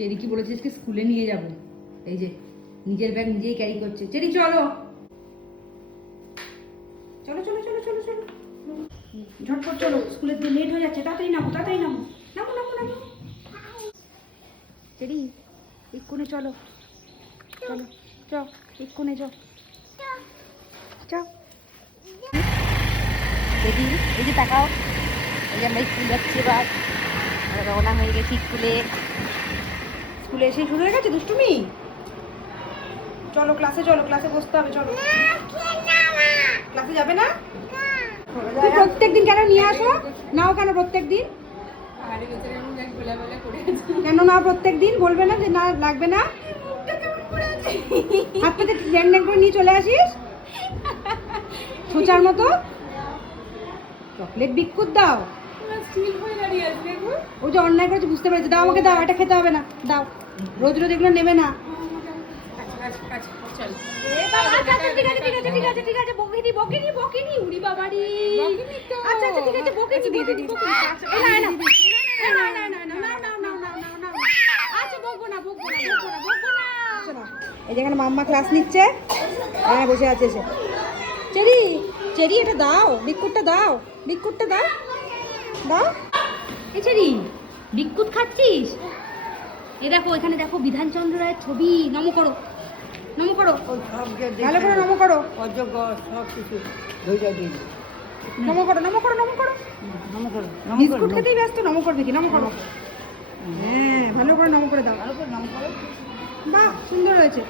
Cherry কি বলেছিস কি স্কুলে নিয়ে যাব, এই যে নিজের ব্যাগ নিজেই ক্যারি করছে। চেরি চলো চলো চলো চলো চলো চলো ঝটপট চলো, স্কুলের দিকে লেট হয়ে যাচ্ছে। তাড়াতাড়ি নামো তাড়াতাড়ি নামো নামো নামো নামো। চেরি এক্ষুনি চলো চলো চ এক্ষুনি চ চ। দেখি এই যে তাকাও, এই যে আমরা স্কুল যাচ্ছি এবার, আমরা রওনা হয়ে গেছি স্কুলে। স্কুলে এসে শুরু হয়ে গেছে দুষ্টুমি। চলো ক্লাসে চলো, ক্লাসে বসতে হবে চলো। ক্লাসে যাবে না? প্রত্যেকদিন কেন নিয়ে আসো? নাও কেন প্রত্যেকদিন? কেন না প্রত্যেকদিন বলবে না যে না লাগবে না? হাত পেতে ল্যাং ল্যাং করে নিয়ে চলে আসিস সোচার মতো। চকলেট বিস্কুট দাও, ওই যে অন্যায় করেছে বুঝতে পেরেছি। দাও আমাকে দাও, এটা খেতে হবে না, দাও। রোজ রোজ এগুলো নেবে না। এই যেখানে মাম্মা ক্লাস নিচ্ছে, এখানে বসে আছে এসে। চেরি চেরি এটা দাও, বিস্কুটটা দাও, বিস্কুটটা দাও দাও। এই চেরি বিস্কুট খাচ্ছিস? এ দেখো এখানে দেখো বিধানচন্দ্র রায়ের ছবি। নমো করো নমো করো, ভালো করে নমো করো। অযোগ্য সব কিছু নমো করো নমো করো নমো করো নমো করো। বিস্কুট খেতেই ব্যস্ত, নমো করবে কি? নমো করো। হ্যাঁ ভালো করে নমো করে দাও, ভালো করে নমো করো। বাহ সুন্দর হয়েছে।